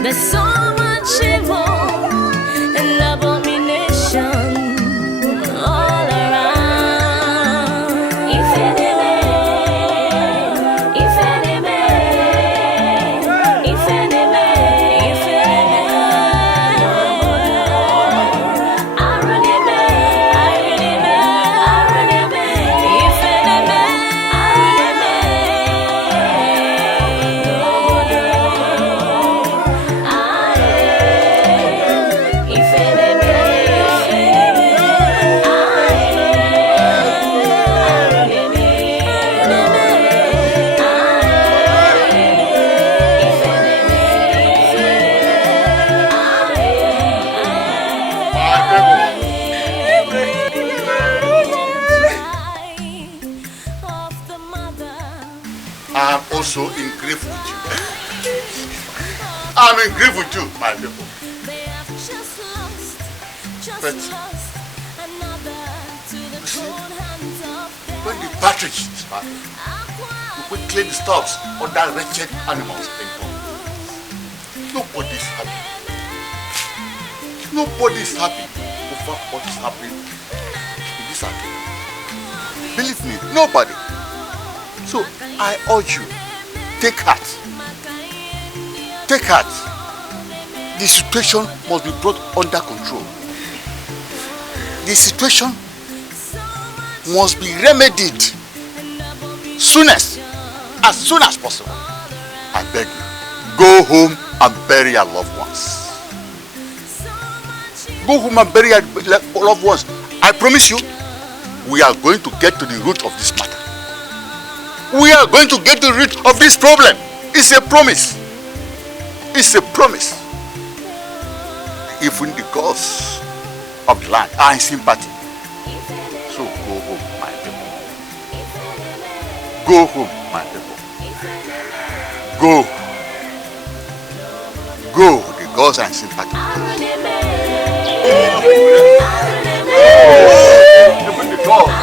There's so much evil and abomination all around. If enemy, if enemy, if enemy, if I am also in grief with you. I'm in grief with you, my people. But you see, when the partridge is back, we quickly disturbs other wretched animals involved. Nobody's happy. Nobody's happy over what is happening in this academy. Believe me, nobody. So I urge you, take heart. Take heart. The situation must be brought under control. The situation must be remedied as soon as possible. I beg you, go home and bury your loved ones. Go home and bury your loved ones. I promise you, we are going to get to the root of this matter. We are going to get to the root of this problem. It's a promise. It's a promise. Even the gods of the land are in sympathy. So go home, my people. Go home, my people. Go. Go. The gods are in sympathy. Even the gods.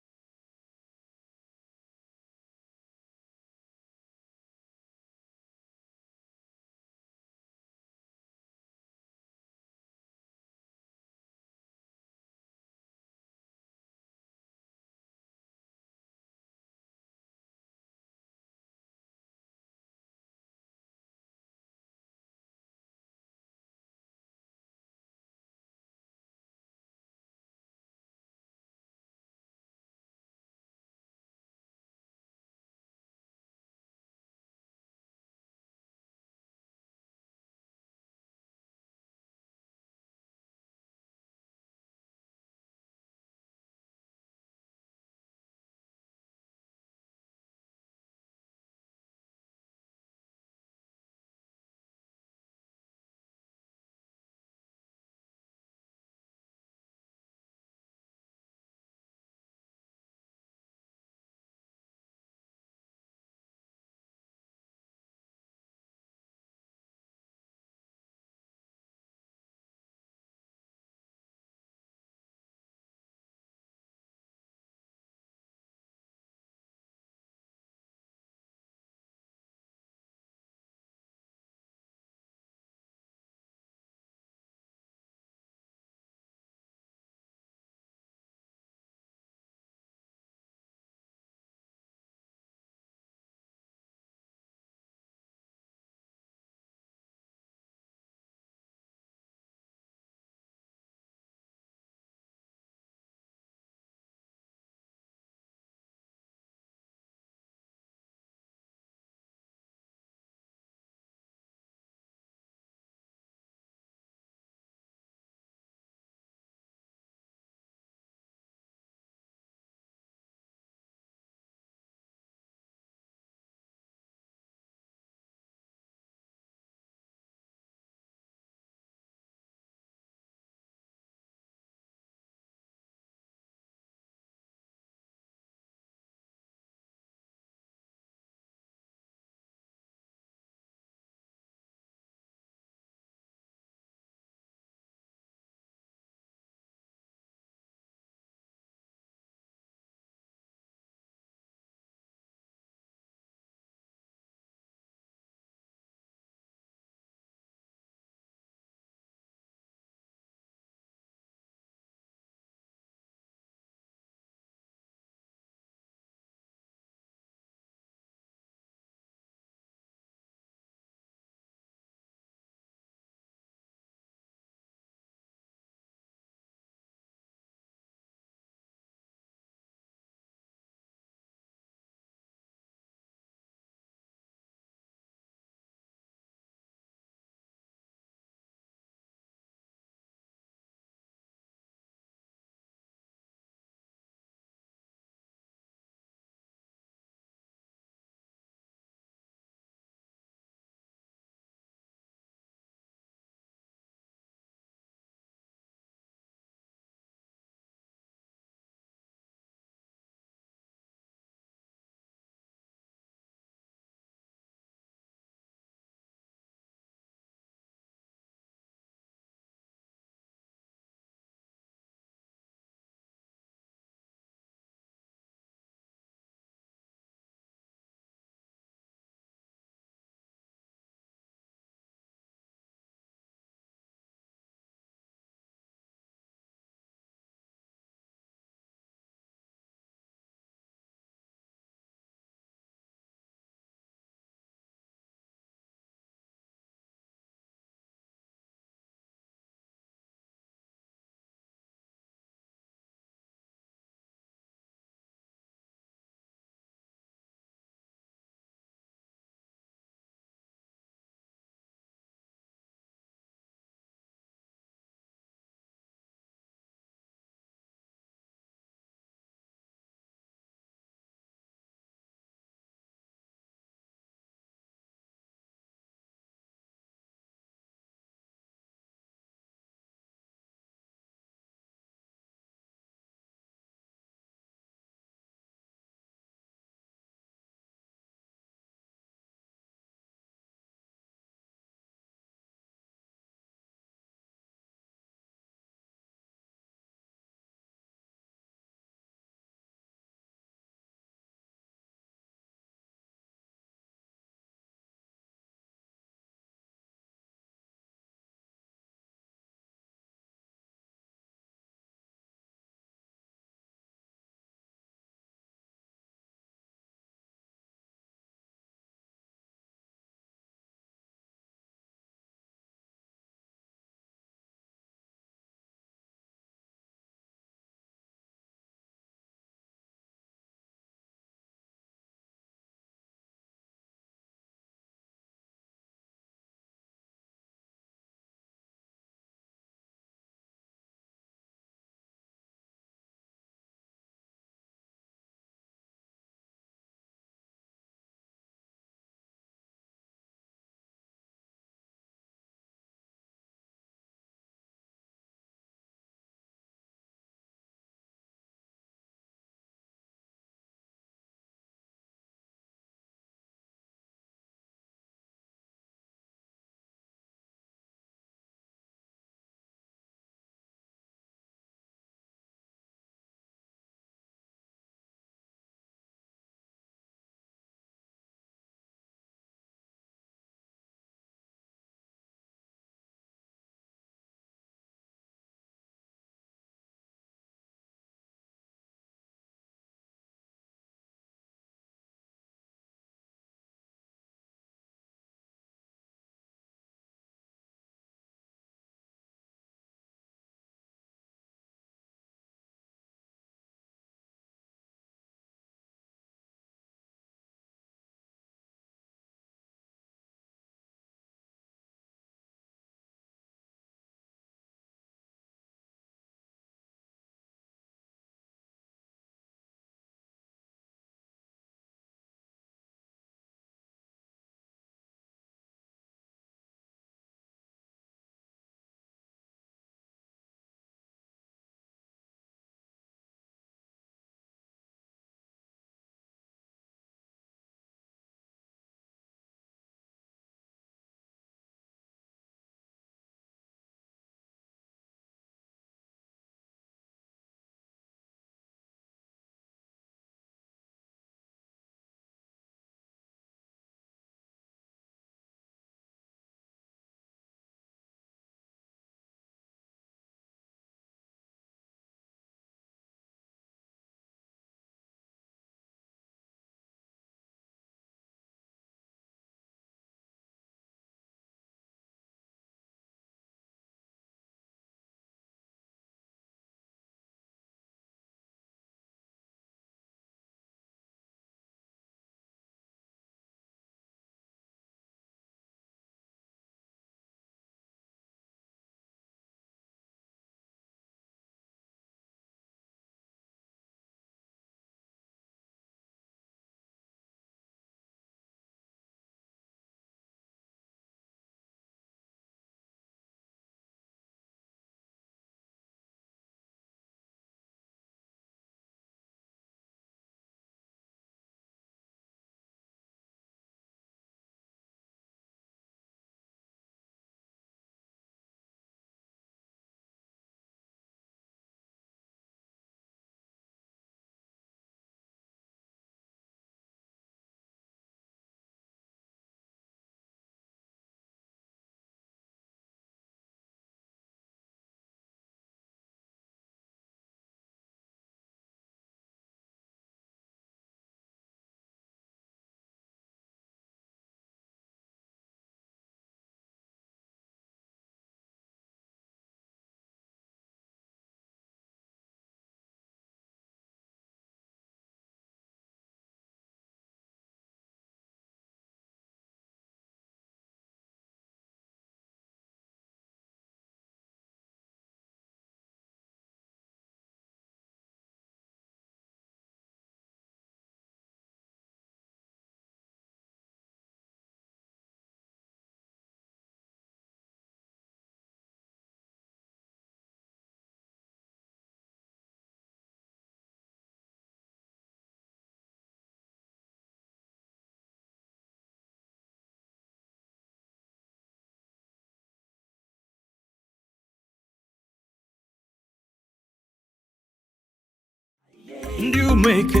ndị umeke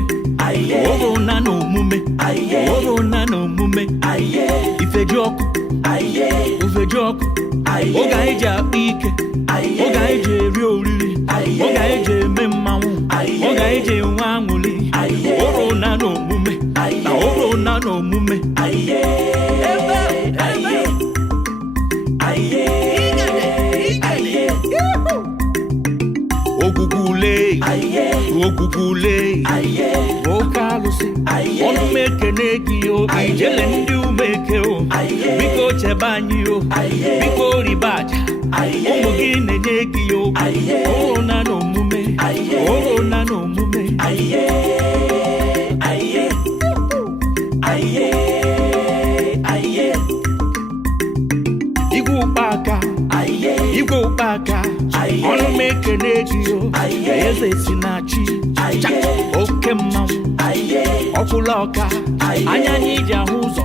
oro na n'omume oro na n'omume ifeji ọkụ ufeji ọkụ oge anyị ji akpa ike oge anyị ji eri oriri oge anyị ji eme mmanwụ oge anyị ji enwe aṅụrị oro na n'omume na oro na n'omume ogugule ogugule oke alụsị ọnụ m ekene gị o ijele ndị umeke o biko chebe anyị o biko riba aja ụmụ gị na-enye gị o oro na n'omume oro na n'omume igwe ụkpaka ọnụ m ekene gị o eze si na chi oke mmanwụ ọkwụla ọka anya anyị ji ahụ ụzọ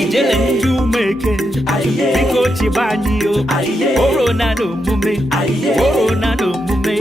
ijele ndị umeke biko chiba anyị o oro na n'omume oro na n'omume